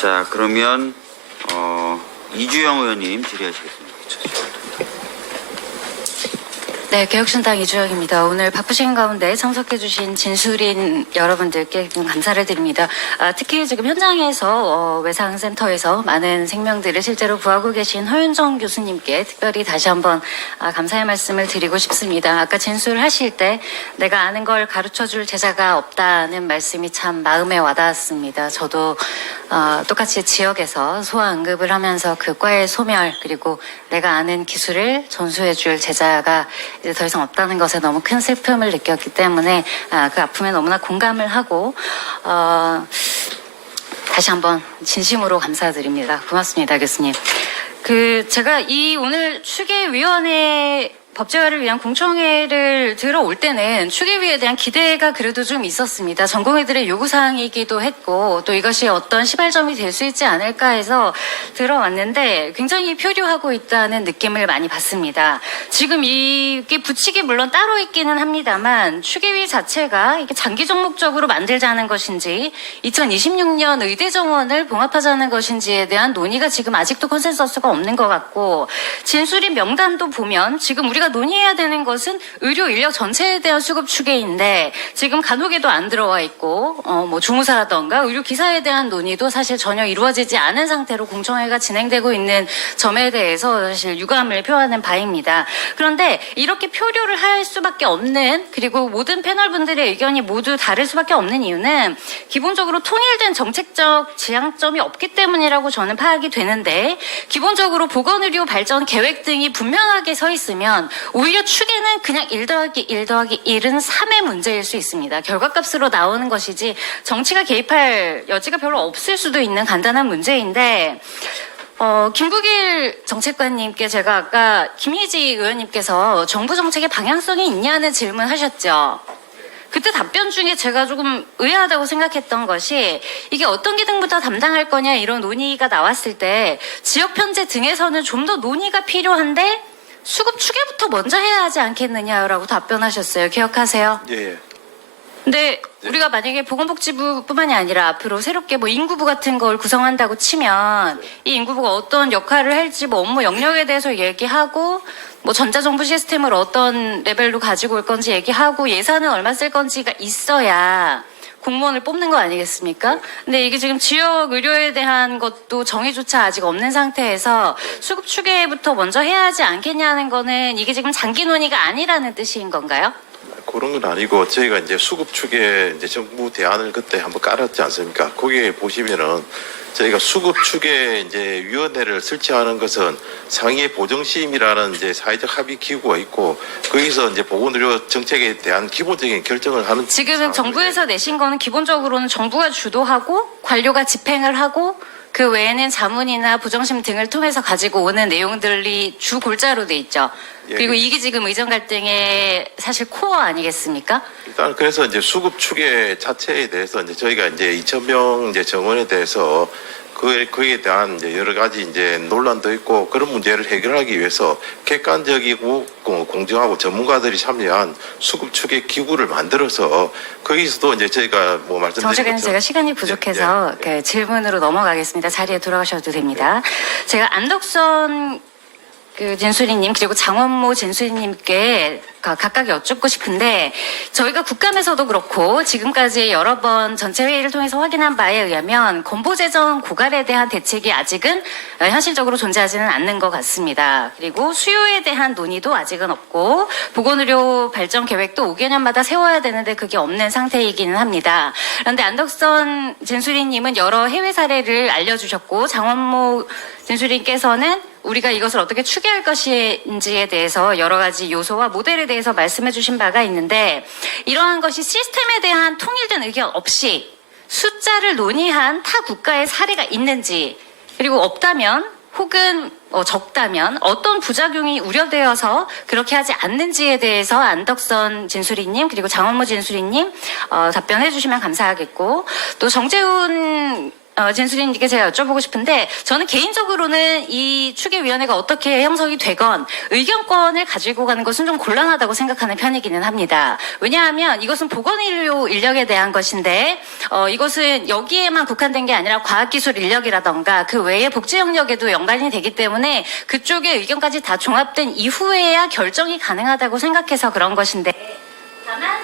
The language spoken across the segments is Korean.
자, 그러면 이주영 의원님 질의하시겠습니다. 네, 개혁신당 이주영입니다. 오늘 바쁘신 가운데 참석해주신 진술인 여러분들께 감사를 드립니다. 특히 지금 현장에서 외상센터에서 많은 생명들을 실제로 구하고 계신 허윤정 교수님께 특별히 다시 한번 감사의 말씀을 드리고 싶습니다. 아까 진술하실 때 내가 아는 걸 가르쳐줄 제자가 없다는 말씀이 참 마음에 와닿았습니다. 저도 똑같이 지역에서 소아응급을 하면서 그 과의 소멸 그리고 내가 아는 기술을 전수해줄 제자가 이제 더 이상 없다는 것에 너무 큰 슬픔을 느꼈기 때문에 그 아픔에 너무나 공감을 하고 다시 한번 진심으로 감사드립니다. 고맙습니다, 교수님. 제가 이 오늘 추계위원회 법제화를 위한 공청회를 들어올 때는 추계위에 대한 기대가 그래도 좀 있었습니다. 전공의들의 요구사항이기도 했고 또 이것이 어떤 시발점이 될 수 있지 않을까 해서 들어왔는데 굉장히 표류하고 있다는 느낌을 많이 받습니다. 지금 이게 부칙이 물론 따로 있기는 합니다만 추계위 자체가 이게 장기 종목적으로 만들자는 것인지 2026년 의대 정원을 봉합하자는 것인지에 대한 논의가 지금 아직도 컨센서스가 없는 것 같고 진술인 명단도 보면 지금 우리가 논의해야 되는 것은 의료 인력 전체에 대한 수급 추계인데 지금 간호계도 안 들어와 있고 뭐 주무사라던가 의료 기사에 대한 논의도 사실 전혀 이루어지지 않은 상태로 공청회가 진행되고 있는 점에 대해서 사실 유감을 표하는 바입니다. 그런데 이렇게 표류를 할 수밖에 없는 그리고 모든 패널분들의 의견이 모두 다를 수밖에 없는 이유는 기본적으로 통일된 정책적 지향점이 없기 때문이라고 저는 파악이 되는데 기본적으로 보건의료 발전 계획 등이 분명하게 서 있으면 오히려 추계는 그냥 1 더하기 1 더하기 1은 3의 문제일 수 있습니다. 결과값으로 나오는 것이지 정치가 개입할 여지가 별로 없을 수도 있는 간단한 문제인데 김국일 정책관님께 제가 아까 김희지 의원님께서 정부 정책의 방향성이 있냐는 질문하셨죠. 그때 답변 중에 제가 조금 의아하다고 생각했던 것이 이게 어떤 기능부터 담당할 거냐 이런 논의가 나왔을 때 지역 편제 등에서는 좀 더 논의가 필요한데 수급 추계부터 먼저 해야 하지 않겠느냐라고 답변하셨어요. 기억하세요? 예. 근데 우리가 만약에 보건복지부뿐만이 아니라 앞으로 새롭게 뭐 인구부 같은 걸 구성한다고 치면 이 인구부가 어떤 역할을 할지 뭐 업무 영역에 대해서 얘기하고 뭐 전자정부 시스템을 어떤 레벨로 가지고 올 건지 얘기하고 예산은 얼마 쓸 건지가 있어야 공무원을 뽑는 거 아니겠습니까? 근데 이게 지금 지역 의료에 대한 것도 정의조차 아직 없는 상태에서 수급 추계부터 먼저 해야 하지 않겠냐는 거는 이게 지금 장기 논의가 아니라는 뜻인 건가요? 그런 건 아니고 저희가 이제 수급 추계 이제 정부 대안을 그때 한번 깔았지 않습니까? 거기에 보시면은 저희가 수급 추계 이제 위원회를 설치하는 것은 상해 보정심이라는 이제 사회적 합의 기구가 있고 거기서 이제 보건의료 정책에 대한 기본적인 결정을 하는 지금은 정부에서 내신 거는 기본적으로는 정부가 주도하고 관료가 집행을 하고 그 외에는 자문이나 부정심 등을 통해서 가지고 오는 내용들이 주 골자로 돼 있죠. 예, 그리고 이게 지금 의정 갈등의 사실 코어 아니겠습니까? 일단 그래서 이제 수급 추계 자체에 대해서 이제 저희가 이제 2,000명 이제 정원에 대해서 그에 대한 이제 여러 가지 이제 논란도 있고 그런 문제를 해결하기 위해서 객관적이고 공정하고 전문가들이 참여한 수급 추계 기구를 만들어서 거기서도 이제 저희가 뭐 말씀드린 정책에는 것처럼 제가 시간이 부족해서 그 질문으로 넘어가겠습니다. 자리에 돌아가셔도 됩니다. 제가 안덕선 진수리님 그리고 장원모 진수리님께 각각 여쭙고 싶은데 저희가 국감에서도 그렇고 지금까지 여러 번 전체 회의를 통해서 확인한 바에 의하면 건보재정 고갈에 대한 대책이 아직은 현실적으로 존재하지는 않는 것 같습니다. 그리고 수요에 대한 논의도 아직은 없고 보건의료 발전 계획도 5개년마다 세워야 되는데 그게 없는 상태이기는 합니다. 그런데 안덕선 진수리님은 여러 해외 사례를 알려주셨고 장원모 진수리님께서는 우리가 이것을 어떻게 추계할 것인지에 대해서 여러 가지 요소와 모델에 대해서 말씀해 주신 바가 있는데 이러한 것이 시스템에 대한 통일된 의견 없이 숫자를 논의한 타 국가의 사례가 있는지 그리고 없다면 혹은 적다면 어떤 부작용이 우려되어서 그렇게 하지 않는지에 대해서 안덕선 진수리님 그리고 장원모 진수리님 답변해 주시면 감사하겠고 또 정재훈 진수리님께 제가 여쭤보고 싶은데 저는 개인적으로는 이 추계위원회가 어떻게 형성이 되건 의견권을 가지고 가는 것은 좀 곤란하다고 생각하는 편이기는 합니다. 왜냐하면 이것은 보건의료 인력에 대한 것인데 이것은 여기에만 국한된 게 아니라 과학기술 인력이라던가 그 외의 복지 영역에도 연관이 되기 때문에 그쪽의 의견까지 다 종합된 이후에야 결정이 가능하다고 생각해서 그런 것인데 다만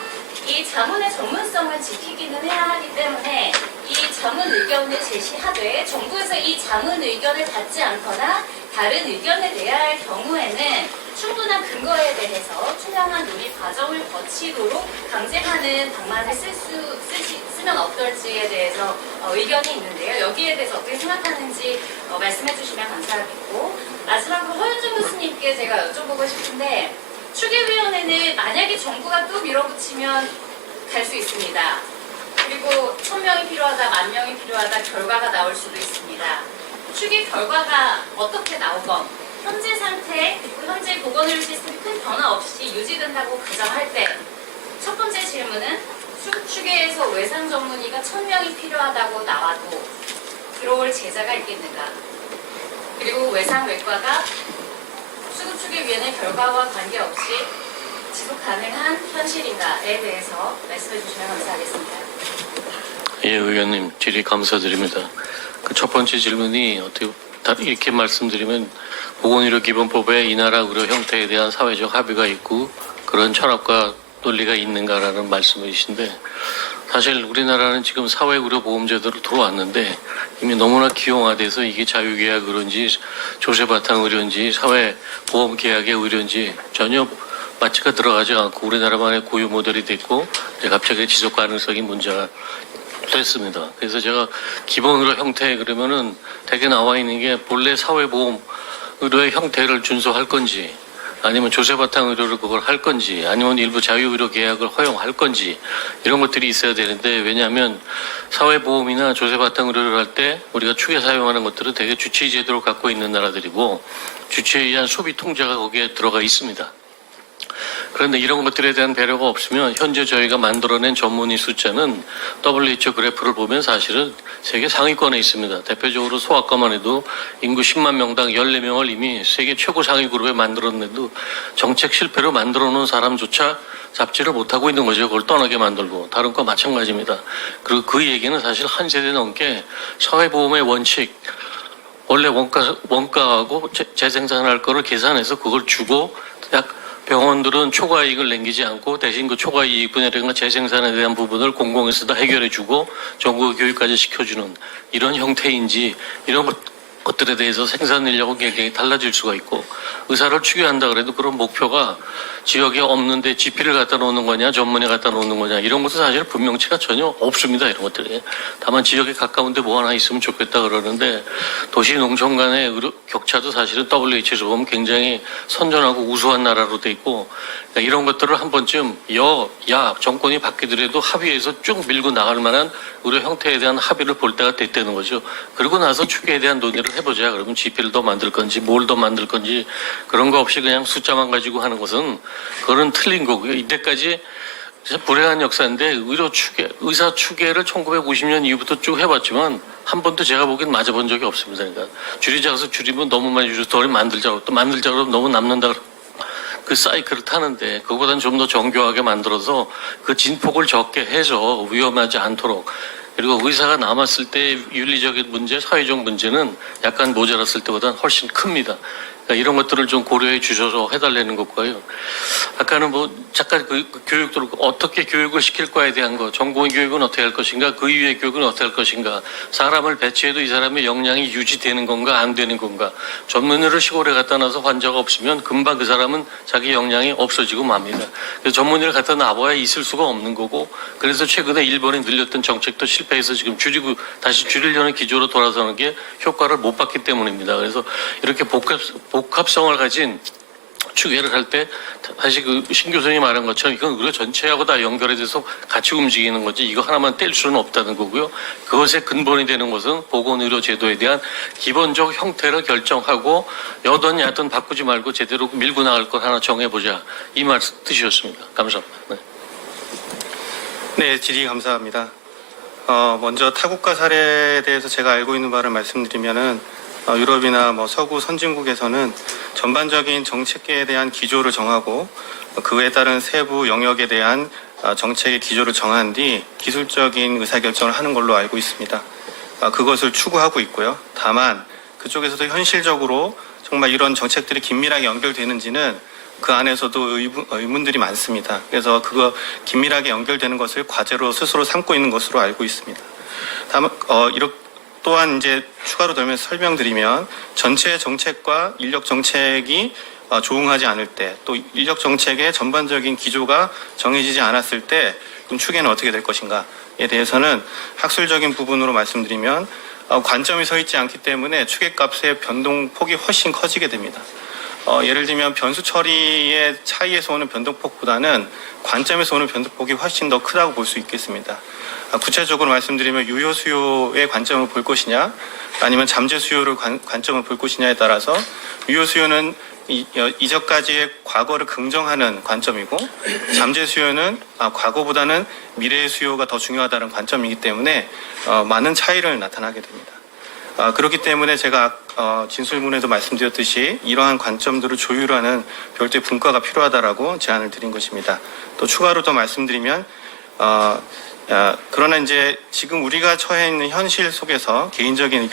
이 자문의 전문성을 지키기는 해야 하기 때문에 이 자문 의견을 제시하되 정부에서 이 자문 의견을 받지 않거나 다른 의견을 내야 할 경우에는 충분한 근거에 대해서 투명한 논의 과정을 거치도록 강제하는 방안을 쓰면 어떨지에 대해서 의견이 있는데요. 여기에 대해서 어떻게 생각하는지 말씀해 주시면 감사하겠고 마지막으로 허윤정 교수님께 제가 여쭤보고 싶은데 추계위원회는 만약에 정부가 또 밀어붙이면 갈 수 있습니다. 그리고 1000명이 필요하다, 10,000명이 필요하다 결과가 나올 수도 있습니다. 추계 결과가 어떻게 나오건 현재 상태, 그리고 현재 보건의료 시스템이 큰 변화 없이 유지된다고 가정할 때 첫 번째 질문은 추계에서 외상 전문의가 1000명이 필요하다고 나와도 들어올 제자가 있겠는가? 그리고 외상 외과가 수급추계위원회 결과와 관계없이 지속 가능한 현실인가에 대해서 말씀해 주시면 감사하겠습니다. 예, 의원님 질의 감사드립니다. 그 첫 번째 질문이 어떻게 이렇게 말씀드리면 보건의료기본법에 이 나라 의료 형태에 대한 사회적 합의가 있고 그런 철학과 논리가 있는가라는 말씀이신데 사실 우리나라는 지금 사회의료보험제도로 들어왔는데 이미 너무나 기형화돼서 이게 자유계약 의료인지 조세바탕 의료인지 사회보험계약의 의료인지 전혀 마취가 들어가지 않고 우리나라만의 고유 모델이 됐고 갑자기 지속 가능성이 문제가 됐습니다. 그래서 제가 기본의료 형태 그러면은 대개 나와 있는 게 본래 사회보험 의료의 형태를 준수할 건지 아니면 조세바탕 의료를 그걸 할 건지 아니면 일부 자유의료 계약을 허용할 건지 이런 것들이 있어야 되는데 왜냐하면 사회보험이나 조세바탕 의료를 할 때 우리가 추계 사용하는 것들은 되게 주체의 제도를 갖고 있는 나라들이고 주체에 의한 소비 통제가 거기에 들어가 있습니다. 그런데 이런 것들에 대한 배려가 없으면 현재 저희가 만들어낸 전문의 숫자는 WHO 그래프를 보면 사실은 세계 상위권에 있습니다. 대표적으로 소아과만 해도 인구 10만 명당 14명을 이미 세계 최고 상위 그룹에 만들었는데도 정책 실패로 만들어 놓은 사람조차 잡지를 못하고 있는 거죠. 그걸 떠나게 만들고. 다른 거 마찬가지입니다. 그리고 그 얘기는 사실 한 세대 넘게 사회보험의 원칙, 원래 원가하고 재생산할 거를 계산해서 그걸 주고 약 병원들은 초과이익을 남기지 않고 대신 그 초과이익분이라든가 재생산에 대한 부분을 공공에서 다 해결해주고 정부 교육까지 시켜주는 이런 형태인지 이런 것들에 대해서 생산 인력은 굉장히 달라질 수가 있고 의사를 추계한다 그래도 그런 목표가 지역에 없는데 GP를 갖다 놓는 거냐 전문에 갖다 놓는 거냐 이런 것은 사실 분명치가 전혀 없습니다. 이런 것들이. 다만 지역에 가까운데 뭐 하나 있으면 좋겠다 그러는데 도시 농촌 간의 의료 격차도 사실은 WHO에서 보면 굉장히 선전하고 우수한 나라로 돼 있고 그러니까 이런 것들을 한 번쯤 야 정권이 바뀌더라도 합의해서 쭉 밀고 나갈 만한 의료 형태에 대한 합의를 볼 때가 됐다는 거죠. 그리고 나서 추계에 대한 논의를 해보자. 그러면 GP를 더 만들 건지 뭘 더 만들 건지 그런 거 없이 그냥 숫자만 가지고 하는 것은 그거는 틀린 거고요. 이때까지 불행한 역사인데 의사 추계를 1950년 이후부터 쭉 해봤지만 한 번도 제가 보기엔 맞아본 적이 없습니다. 그러니까 줄이자서 줄이면 너무 많이 줄여서 더 만들자고 또 만들자고 그러면 너무 남는다. 그 사이클을 타는데 그거보다는 좀 더 정교하게 만들어서 그 진폭을 적게 해서 위험하지 않도록 그리고 의사가 남았을 때 윤리적인 문제, 사회적 문제는 약간 모자랐을 때보다는 훨씬 큽니다. 그러니까 이런 것들을 좀 고려해 주셔서 해달라는 것과요. 아까는 뭐 잠깐 그 교육들 어떻게 교육을 시킬 거에 대한 거, 전공 교육은 어떻게 할 것인가, 그 이후의 교육은 어떻게 할 것인가, 사람을 배치해도 이 사람의 역량이 유지되는 건가 안 되는 건가, 전문의를 시골에 갖다 놔서 환자가 없으면 금방 그 사람은 자기 역량이 없어지고 맙니다. 그래서 전문의를 갖다 놔봐야 있을 수가 없는 거고, 그래서 최근에 일본이 늘렸던 정책도 실패해서 지금 줄이고 다시 줄이려는 기조로 돌아서는 게 효과를 못 봤기 때문입니다. 그래서 이렇게 복합성을 가진 추계를 할 때 다시 그 신 교수님이 말한 것처럼 이건 의료 전체하고 다 연결이 돼서 같이 움직이는 거지 이거 하나만 뗄 수는 없다는 거고요. 그것의 근본이 되는 것은 보건의료 제도에 대한 기본적 형태를 결정하고 여든 야든 바꾸지 말고 제대로 밀고 나갈 것 하나 정해보자. 이 말씀 뜻이었습니다. 감사합니다. 네. 네, 질의 감사합니다. 먼저 타국가 사례에 대해서 제가 알고 있는 바를 말씀드리면은 유럽이나 뭐 서구 선진국에서는 전반적인 정책에 대한 기조를 정하고 그에 따른 세부 영역에 대한 정책의 기조를 정한 뒤 기술적인 의사결정을 하는 걸로 알고 있습니다. 그것을 추구하고 있고요. 다만 그쪽에서도 현실적으로 정말 이런 정책들이 긴밀하게 연결되는지는 그 안에서도 의문들이 많습니다. 그래서 그거 긴밀하게 연결되는 것을 과제로 스스로 삼고 있는 것으로 알고 있습니다. 다만 또한 이제 추가로 더 설명드리면 전체 정책과 인력 정책이 조응하지 않을 때, 또 인력 정책의 전반적인 기조가 정해지지 않았을 때 그럼 추계는 어떻게 될 것인가에 대해서는 학술적인 부분으로 말씀드리면 관점이 서 있지 않기 때문에 추계값의 변동폭이 훨씬 커지게 됩니다. 예를 들면 변수 처리의 차이에서 오는 변동폭보다는 관점에서 오는 변동폭이 훨씬 더 크다고 볼 수 있겠습니다. 구체적으로 말씀드리면 유효 수요의 관점을 볼 것이냐 아니면 잠재 수요를 관점을 볼 것이냐에 따라서 유효 수요는 이전까지의 과거를 긍정하는 관점이고 잠재 수요는 과거보다는 미래의 수요가 더 중요하다는 관점이기 때문에 많은 차이를 나타나게 됩니다. 그렇기 때문에 제가 진술문에도 말씀드렸듯이 이러한 관점들을 조율하는 별도의 분과가 필요하다라고 제안을 드린 것입니다. 또 추가로 더 말씀드리면 그러나 이제 지금 우리가 처해 있는 현실 속에서 개인적인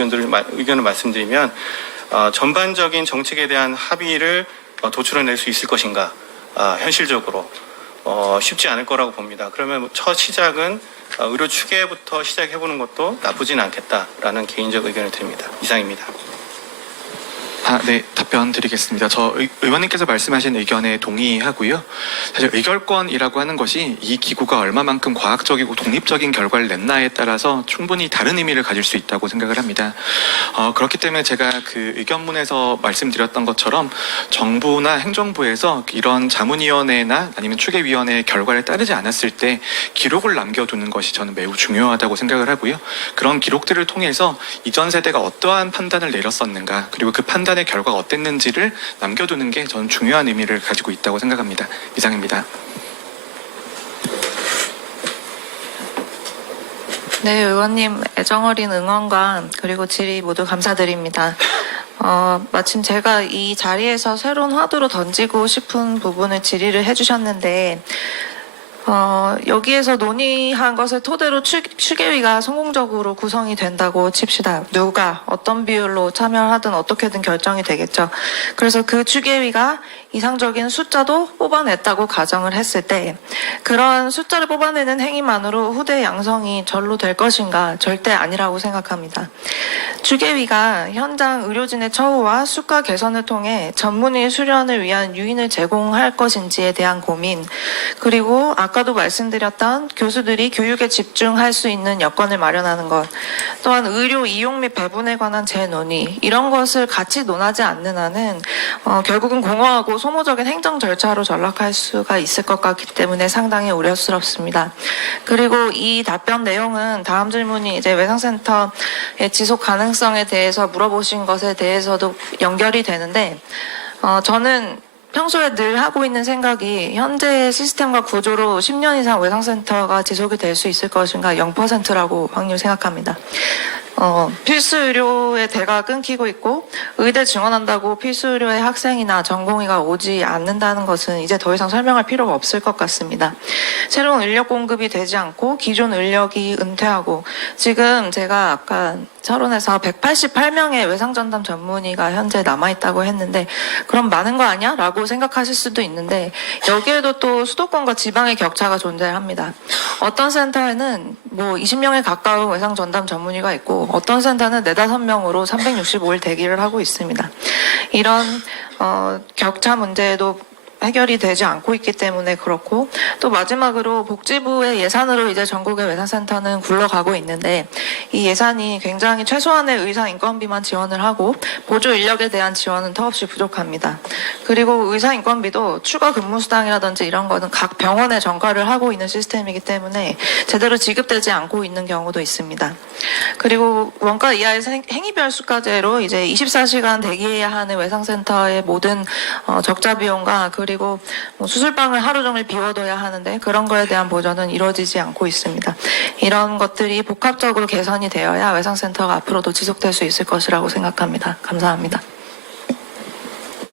의견을 말씀드리면 전반적인 정책에 대한 합의를 도출해낼 수 있을 것인가 현실적으로 쉽지 않을 거라고 봅니다. 그러면 첫 시작은 의료 추계부터 시작해보는 것도 나쁘진 않겠다라는 개인적 의견을 드립니다. 이상입니다. 네, 답변 드리겠습니다. 저 의원님께서 말씀하신 의견에 동의하고요. 사실 의결권이라고 하는 것이 이 기구가 얼마만큼 과학적이고 독립적인 결과를 냈나에 따라서 충분히 다른 의미를 가질 수 있다고 생각을 합니다. 그렇기 때문에 제가 그 의견문에서 말씀드렸던 것처럼 정부나 행정부에서 이런 자문위원회나 아니면 추계위원회의 결과를 따르지 않았을 때 기록을 남겨두는 것이 저는 매우 중요하다고 생각을 하고요. 그런 기록들을 통해서 이전 세대가 어떠한 판단을 내렸었는가, 그리고 그 판단의 결과가 어땠는지를 남겨두는 게 저는 중요한 의미를 가지고 있다고 생각합니다. 이상입니다. 네, 의원님 애정어린 응원과 그리고 질의 모두 감사드립니다. 마침 제가 이 자리에서 새로운 화두로 던지고 싶은 부분을 질의를 해주셨는데 여기에서 논의한 것을 토대로 추계위가 성공적으로 구성이 된다고 칩시다. 누가 어떤 비율로 참여하든 어떻게든 결정이 되겠죠. 그래서 그 추계위가 이상적인 숫자도 뽑아냈다고 가정을 했을 때 그런 숫자를 뽑아내는 행위만으로 후대 양성이 절로 될 것인가? 절대 아니라고 생각합니다. 추계위가 현장 의료진의 처우와 수가 개선을 통해 전문의 수련을 위한 유인을 제공할 것인지에 대한 고민, 그리고 아까도 말씀드렸던 교수들이 교육에 집중할 수 있는 여건을 마련하는 것, 또한 의료 이용 및 배분에 관한 재논의, 이런 것을 같이 논하지 않는 한은 결국은 공허하고 소모적인 행정 절차로 전락할 수가 있을 것 같기 때문에 상당히 우려스럽습니다. 그리고 이 답변 내용은 다음 질문이 이제 외상센터의 지속 가능성에 대해서 물어보신 것에 대해서도 연결이 되는데 저는 평소에 늘 하고 있는 생각이 현재의 시스템과 구조로 10년 이상 외상센터가 지속이 될 수 있을 것인가 0%라고 확률 생각합니다. 필수 의료의 대가 끊기고 있고 의대 증원한다고 필수 의료의 학생이나 전공의가 오지 않는다는 것은 이제 더 이상 설명할 필요가 없을 것 같습니다. 새로운 인력 공급이 되지 않고 기존 인력이 은퇴하고 지금 제가 아까 서론에서 188명의 외상전담 전문의가 현재 남아있다고 했는데 그럼 많은 거 아니야? 라고 생각하실 수도 있는데 여기에도 또 수도권과 지방의 격차가 존재합니다. 어떤 센터에는 뭐 20명에 가까운 외상전담 전문의가 있고 어떤 센터는 4, 5명으로 365일 대기를 하고 있습니다. 이런 격차 문제도 해결이 되지 않고 있기 때문에 그렇고, 또 마지막으로 복지부의 예산으로 이제 전국의 외상센터는 굴러가고 있는데 이 예산이 굉장히 최소한의 의사 인건비만 지원을 하고 보조 인력에 대한 지원은 터없이 부족합니다. 그리고 의사 인건비도 추가 근무 수당이라든지 이런 거는 각 병원에 전가를 하고 있는 시스템이기 때문에 제대로 지급되지 않고 있는 경우도 있습니다. 그리고 원가 이하의 행위별 수가제로 이제 24시간 대기해야 하는 외상센터의 모든 적자 비용과 그리고 그리고 뭐 수술방을 하루 종일 비워둬야 하는데 그런 거에 대한 보전은 이루어지지 않고 있습니다. 이런 것들이 복합적으로 개선이 되어야 외상센터가 앞으로도 지속될 수 있을 것이라고 생각합니다. 감사합니다.